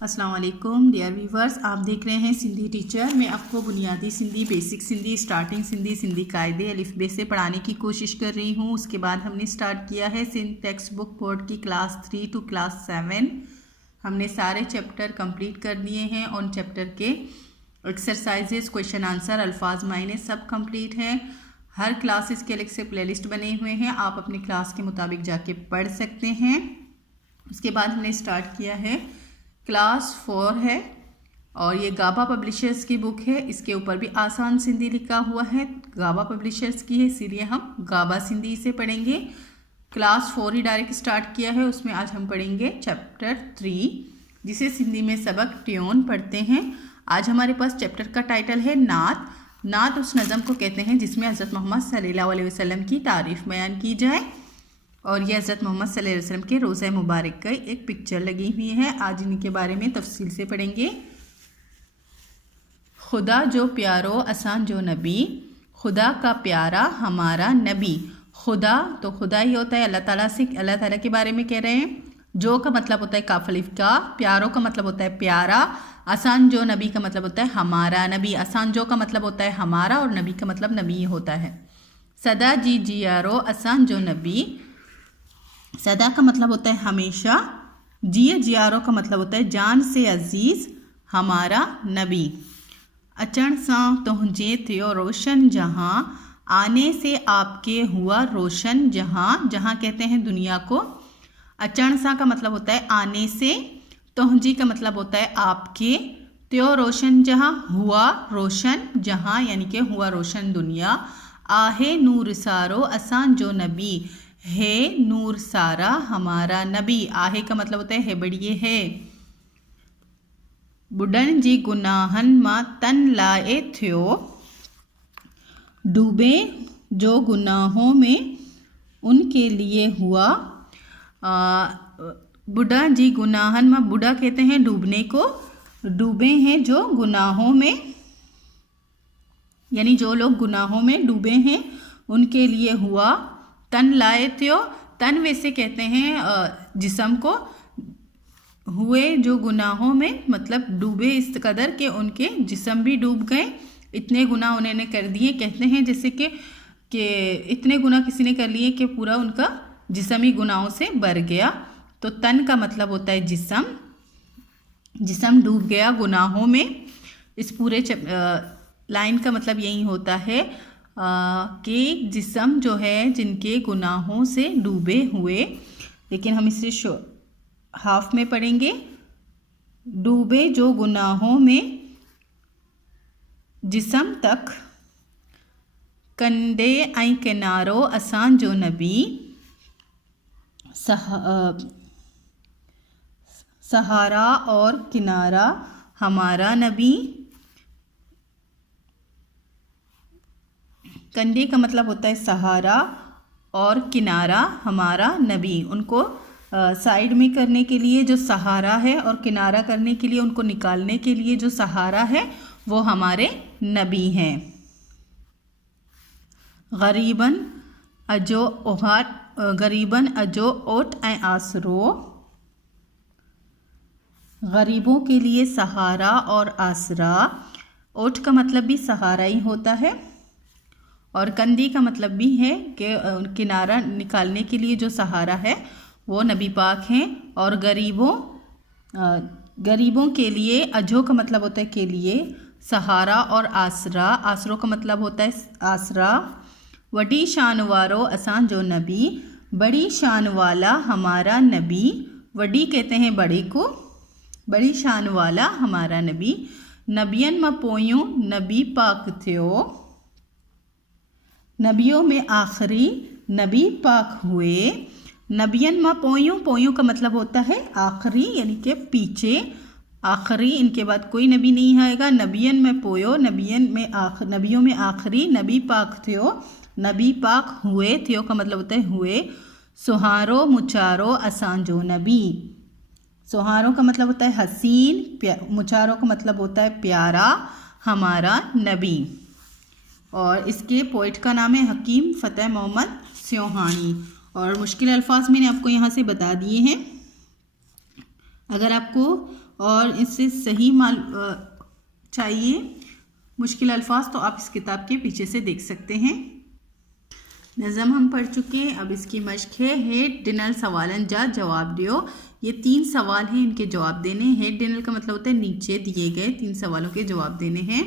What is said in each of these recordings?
अस्सलाम वालेकुम dear viewers, आप देख रहे हैं सिंधी टीचर। मैं आपको बुनियादी सिंधी, बेसिक सिंधी, स्टार्टिंग सिंधी, सिंधी कायदे अलिफ-बे से पढ़ाने की कोशिश कर रही हूँ। उसके बाद हमने स्टार्ट किया है सिंध टेक्स्ट बुक बोर्ड की क्लास 3 टू क्लास 7। हमने सारे चैप्टर कंप्लीट कर दिए हैं और चैप्टर के एक्सरसाइजेस, क्वेश्चन आंसर, अल्फाज मायने सब कंप्लीट हैं। हर क्लासेस के अलग से प्लेलिस्ट बने हुए हैं, आप अपनी क्लास के मुताबिक जाके पढ़ सकते हैं। उसके बाद हमने स्टार्ट किया है क्लास 4 है और ये गाबा पब्लिशर्स की बुक है। इसके ऊपर भी आसान सिंधी लिखा हुआ है, गाबा पब्लिशर्स की है, इसीलिए हम गाबा सिंधी से पढ़ेंगे। क्लास 4 ही डायरेक्ट स्टार्ट किया है, उसमें आज हम पढ़ेंगे चैप्टर 3 जिसे सिंधी में सबक ट्यून पढ़ते हैं। आज हमारे पास चैप्टर का टाइटल है नात। नात उस नज़म को कहते हैं जिसमें हज़रत मोहम्मद सल्लल्लाहु अलैहि वसल्लम की तारीफ़ बयान की जाए, और यह हज़रत मोहम्मद सल्लल्लाहु अलैहि वसल्लम के रोज़ा मुबारक का एक पिक्चर लगी हुई है। आज इनके बारे में तफसील से पढ़ेंगे। खुदा जो प्यारो असान जो नबी, खुदा का प्यारा हमारा नबी। खुदा तो खुदा ही होता है, अल्लाह ताला से अल्लाह ताला के बारे में कह रहे हैं। जो का मतलब होता है काफ अलिफ का, प्यारो का मतलब होता है प्यारा, आसान जो नबी का मतलब होता है हमारा नबी। आसान जो का मतलब होता है हमारा और नबी का मतलब नबी होता है। सदा जी जियारो आसान जो नबी, सदा का मतलब होता है हमेशा, जिये जियारो का मतलब होता है जान से अजीज़ हमारा नबी। अचण सा तुझे थियो रोशन जहाँ, आने से आपके हुआ रोशन जहाँ। जहाँ कहते हैं दुनिया को। अचण सा का मतलब होता है आने से, तुझी का मतलब होता है आपके, त्यो रोशन जहाँ हुआ रोशन जहाँ, यानी कि हुआ रोशन दुनिया। आहे नूर सारो असान जो नबी, है नूर सारा हमारा नबी। आहे का मतलब होता है बढ़िए है। बुढ़न जी गुनाहन मां तन लाए थियो, डूबे जो गुनाहों में उनके लिए हुआ। बुढ़ा जी गुनाहन मां, बुढ़ा कहते हैं डूबने को, डूबे हैं जो गुनाहों में, यानी जो लोग गुनाहों में डूबे हैं उनके लिए हुआ। तन लाए थियो, तन वैसे कहते हैं जिस्म को, हुए जो गुनाहों में मतलब डूबे इस कदर के उनके जिस्म भी डूब गए। इतने गुनाह उन्होंने कर दिए, कहते हैं जैसे कि इतने गुनाह किसी ने कर लिए कि पूरा उनका जिस्म ही गुनाहों से भर गया। तो तन का मतलब होता है जिस्म, जिस्म डूब गया गुनाहों में। इस पूरे लाइन का मतलब यही होता है कि जिस्म जो है जिनके गुनाहों से डूबे हुए। लेकिन हम इसे हाफ में पढ़ेंगे। डूबे जो गुनाहों में जिस्म तक, कंडे ऐं किनारो असान जो नबी, सहारा और किनारा हमारा नबी। कंडे का मतलब होता है सहारा और किनारा हमारा नबी। उनको साइड में करने के लिए जो सहारा है और किनारा करने के लिए उनको निकालने के लिए जो सहारा है वो हमारे नबी हैं। गरीबन अजो ओहाट, गरीबन अजो ओट ऐं आसरो, गरीबों के लिए सहारा और आसरा। ओट का मतलब भी सहारा ही होता है और कंदी का मतलब भी है कि किनारा निकालने के लिए जो सहारा है वो नबी पाक हैं। और गरीबों के लिए, अजो का मतलब होता है के लिए, सहारा और आसरा, आसरों का मतलब होता है आसरा। वडी शान वारो असान जो नबी, बड़ी शान वाला हमारा नबी। वडी कहते हैं बड़े को, बड़ी शान वाला हमारा नबी। नबियन में पोयों नबी पाक थियो, नबियों में आखिरी नबी पाक हुए। नबियन माँ पोयों, पोयों का मतलब होता है आखिरी, यानी कि पीछे, आखिरी, इनके बाद कोई नबी नहीं आएगा। नबियन में पोयो, नबियों में आखिरी नबी पाक थियो, नबी पाक हुए। थियो का मतलब होता है हुए। सुहारो मुचारो असान जो नबी, सुहारो का मतलब होता है हसीन, मुचारो का मतलब होता है प्यारा हमारा नबी। और इसके पोइट का नाम है हकीम फ़तेह मोहम्मद सियोहानी। और मुश्किल अल्फाज मैंने आपको यहाँ से बता दिए हैं। अगर आपको और इससे सही चाहिए मुश्किल अल्फाज तो आप इस किताब के पीछे से देख सकते हैं। नज़म हम पढ़ चुके हैं, अब इसकी मश्क है। हेड डिनल सवालन जा जवाब दियो। ये 3 सवाल हैं, इनके जवाब देने। हेड डिनल का मतलब होता है नीचे दिए गए 3 सवालों के जवाब देने हैं।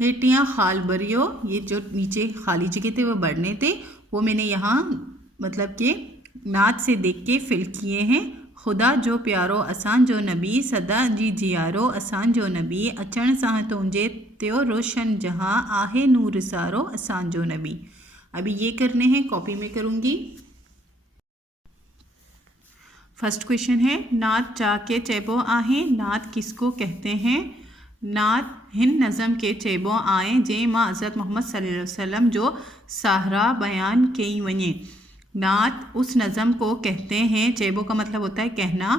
हेटियाँ खाल बरियो, ये जो नीचे खाली जगह थे वो बढ़ने थे, वो मैंने यहाँ मतलब कि नाच से देख के फिल किए हैं। खुदा जो प्यारो आसान जो नबी, सदा जी जियारो आसान जो नबी, अचण साह तुंजे त्यो रोशन जहाँ, आहे नूर सारो आसान जो नबी। अभी ये करने हैं, कॉपी में करूँगी। फर्स्ट क्वेश्चन है, नात चा के चेबो आहे, नात किसको कहते हैं? नात हिन नज़म के चेबो आए जे माँ हज़रत मोहम्मद सल्लल्लाहु अलैहि वसल्लम जो साहरा बयान कई वने। नात उस नज़म को कहते हैं, चेबो का मतलब होता है कहना,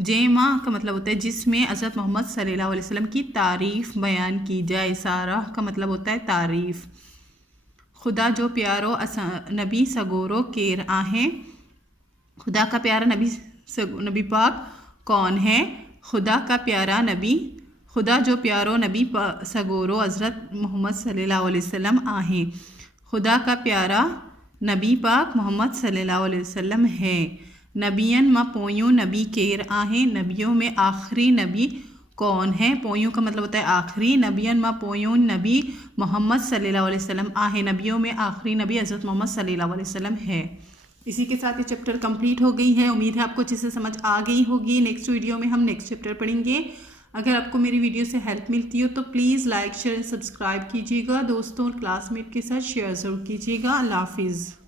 जे माँ का मतलब होता है जिसमें हज़रत मोहम्मद सल्लल्लाहु अलैहि वसल्लम की तारीफ़ बयान की जाए। सारा का मतलब होता है तारीफ़। खुदा जो प्यारो नबी सगोरो केर आहे, खुदा का प्यारा नबी पाक कौन है? खुदा का प्यारा नबी, खुदा जो प्यारो नबी सगोरो हज़रत मोहम्मद सल्लल्लाहु अलैहि वसल्लम आहे। खुदा का प्यारा नबी पाक मोहम्मद सल्लल्लाहु अलैहि वसल्लम है। नबियन म पोयों नबी केर आहे, नबियों में आखिरी नबी कौन है? पोयों का मतलब होता है आखिरी। नबियन म पोयों नबी मोहम्मद सल्लल्लाहु अलैहि वसल्लम आहे, नबियों में आखिरी नबी हज़रत मोहम्मद सल्लल्लाहु अलैहि वसल्लम है। इसी के साथ ये चैप्टर कंप्लीट हो गई है। उम्मीद है आपको अच्छे से समझ आ गई होगी। नेक्स्ट वीडियो में हम नेक्स्ट चैप्टर पढ़ेंगे। अगर आपको मेरी वीडियो से हेल्प मिलती हो तो प्लीज़ लाइक शेयर सब्सक्राइब कीजिएगा। दोस्तों और क्लासमेट के साथ शेयर ज़रूर कीजिएगा। अल्लाह हाफिज़।